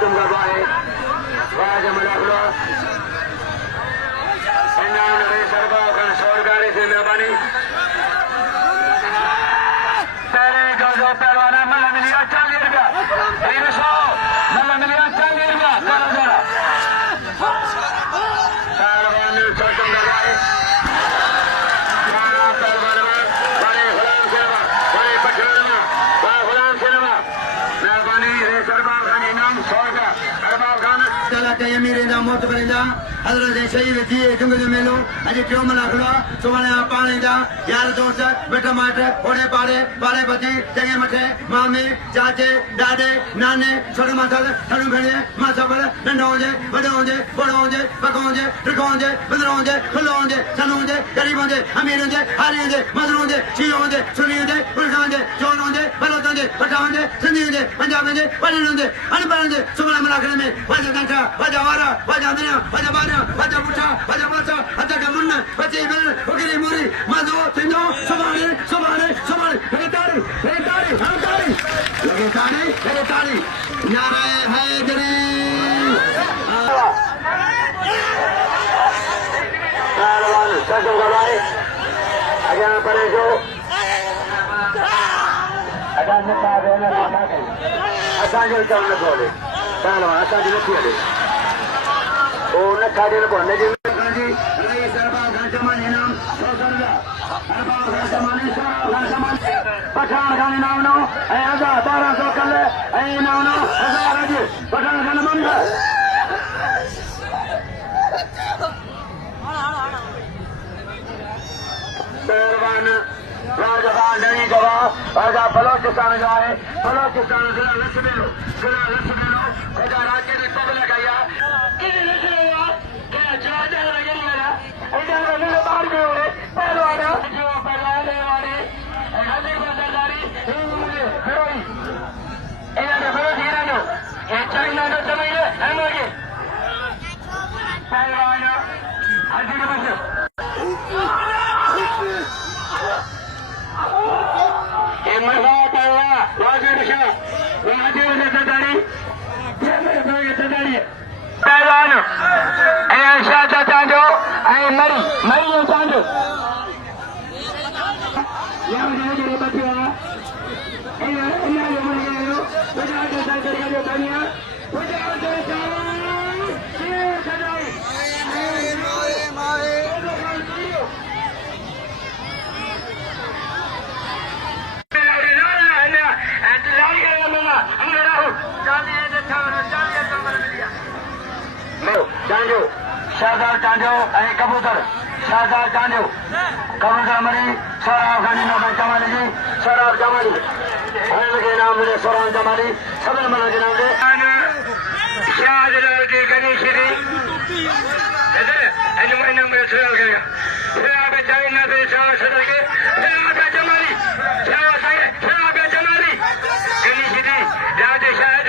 तुम गवाए वाज मलाखलो इनाम रे सरबा का सरकारी से मेहरबानी तेरे जो पहलवान मला मिलिया 40 रुपया 300 मला मिलिया 40 रुपया करो जरा पहलवान तुम गवाए पहलवान बड़े गुलाम सेवा बड़े पठान गुलाम सेवा मेहरबानी रे सरबा का इनाम 100 रुपया सरबा खान चला के मीरेंदा मोत करेंदा हजरत शहीद जी जुंग जो मेलो अज क्यों मना खुला सुबह पानी दा यार दोस्त बेटा माटे ओड़े पाड़े पाले बची जगे मठे मामे चाचे दादे नाने छोटे माता थड़ू भेड़े माता बड़े नंढा होंजे बड़े होंजे बड़ो होंजे पको होंजे ट्रिको होंजे बंदर होंजे खुल्लो होंजे सनो होंजे गरीब होंजे अमीर होंजे हारी होंजे मजदूर होंजे शीयो होंजे सुनी होंजे पुलिस होंजे चोर होंजे बलोच होंजे पठा होंजे सिंधी होंजे पंजाब होंजे पढ़ी होंजे अनपढ़ होंजे सुबह मलाखने में वाजा घंटा वाजा वारा वाजा दुनिया वाजा बारा वाजा मुठा वाजा बाचा वाजा गमुन बचे बिल वकीली मुरी मजो सिंधो सुबाने सुबाने सुबाने लगे ताड़ी नारे हैदरी पहलवान सजो गवाए अजा परे जो अजा ने पावे ना माता के असा जो चल न बोले पहलवान असा जो नहीं आले ओ न काजे न बोलने जी रही सरबा घंटमानी नाम सोसरदा सरबा घंटमानी पठान खान नाम नो ए 1200 कले ए नाम नो 1000 अज पठान खान मंद पहलवान राजा नहीं गवा राजा बलोचिस्तान जो है बलोचिस्तान जिला लक्ष्मीलो राजा राज्य रिपब्लिक आया किसी लक्ष्मीलो क्या जाने लगे मेरा इधर मेरे बाहर गए हुए पहलवान जो पहलवान वाले हल्दी बंदरदारी फिरोई इधर फिरोई हीरा जो ये चाइना जो जमीन है लोगे पहलवान हल्दी के बच्चे ये मरवा पहलवा वाजिब शाह वाजिब ने तदारी ये मेरे भाई तदारी पहलवान ए शाह चांदो ए मरी चांदो ये मुझे बच्चा ए ये मर गए बजा के साइकिल का जो दुनिया बजा के ये सदाई माए चांदो शाहजाद चांदो कबूतर शाहजाद चांदो कबूतर मरी सोराब खानी नाम जमाली जी सोराब जमाली के नाम मेरे सोराब जमाली सबने मना के नाम दे शाहजलाल की गणेश जी नाम मेरे सोराब का सोराब चाइना से शाह सदर के सोराब जमाली सोराब जमाली गणेश जी राजे शाहज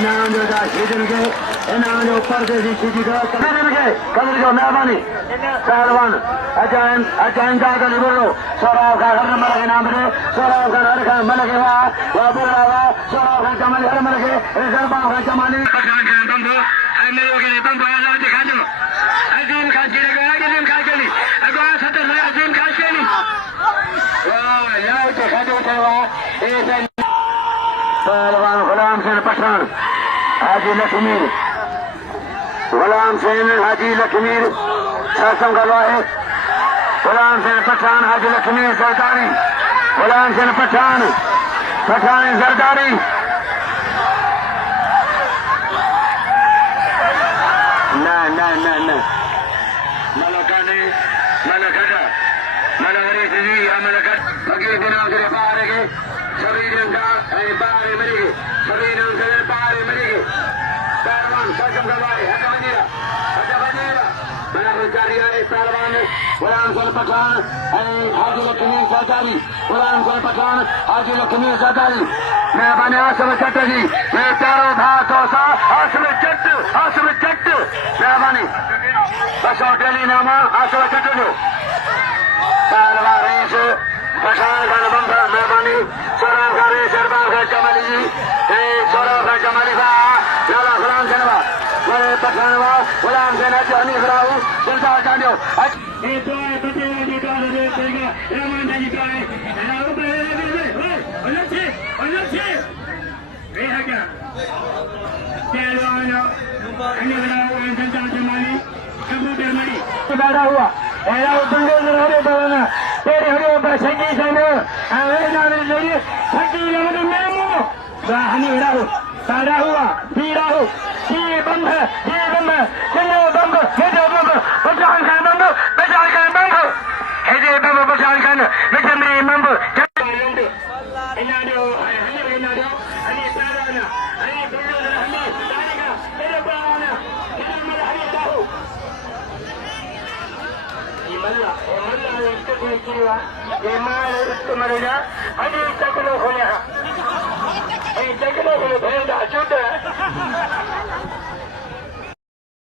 एनांजो दा सीजन के एनांजो परदेसी सीधी का कदर जो मेहरबानी पहलवान अजान जाकर बोलो सोराव का हर नंबर के नाम पे सोराव का हर का मन के वा बोलावा सोराव का जमाली हर नंबर के रिजर्व का जमाली पठान के बंदो आई मेरे के बंदो आजा दिखा दो अजीम का जिले का अजीम का चली अगवा सतर में अजीम का चली वाह यार तो खादो वा ए पहलवान गुलाम हुसैन पठान हाजी लखमीर गुलाम हुसैन हाजी लखमीर शासन गवाह है गुलाम हुसैन पठान हाजी लखमीर सरदारी गुलाम हुसैन पठान सरदारी ना ना ना ना मलकाने मलकटा मलवरी जी मलकट फकीर बिना से पार के सभी जनता बारे मरेंगे सभी जनता बारे मरेंगे पहलवान कसम गवाए हटा बनेगा बना गुजारिया पहलवान गुलाम हुसैन पठान हाजी लखमीर सरदारी गुलाम हुसैन पठान हाजी लखमीर सरदारी मेहरबानी आसम चट्ट जी मैं चारों भाग सा आसम चट्ट मेहरबानी बस होटली नामा आसम चट्ट जो पहलवान रेस पठान का नंबर मेहरबानी सोराव का रेस सरदार का जमाली जी सोराव का जमाली बा लाला गुलाम हुसैन बा बड़े पठान बा गुलाम हुसैन अजनी फराऊ सरदार जानियो ए तो बच्चे जी का दे देगा रहमान जी का है ना ऊपर अलग से ये है क्या पहलवान अन्य बनाओ जनता जमाली कबूतर मरी बैठा हुआ ऐसा बंदे हरे बना तेरे हरे बसकी संग हमें जाने लगे छठी जमन में मुंह बाहनी रहो सारा हुआ पीरा हो ये बंद चलो बंद ये जो बंद पहचान कर बंद हे जे बंद पहचान कर मैं मेरे बंद इनाडो हनी साराना हनी बंदो हनी सारेगा तेरे बावना तेरे मर हनी दाऊ मल्ला इसको कोई किया ये माल इसको मरेगा हनी तकलो होया ए तकलो हो भेड़ा छूट